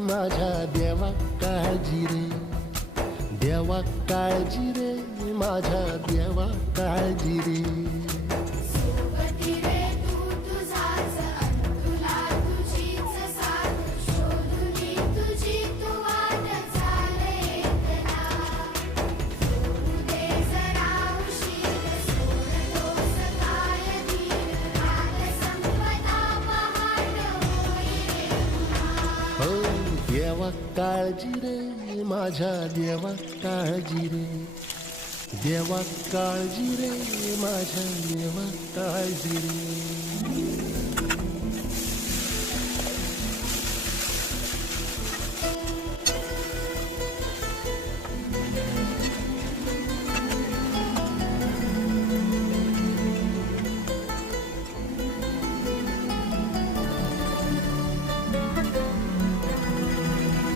माझ्या देवा काळजी रे, देवा काळजी रे, माझ्या देवा काळजी रे. सोबती रे तू तुझाच अंतुला तुझीच साथ शोधुनी तुझी तू वाट चालयेतना सोडू दे जरा उशीर सोडतोस काय धीर रात संपदा पहाट होई रे पुन्हा. हो देवा काळजी रे, माझ्या देवा काळजी रे, देवा काळजी रे, माझ्या देवा काळजी रे.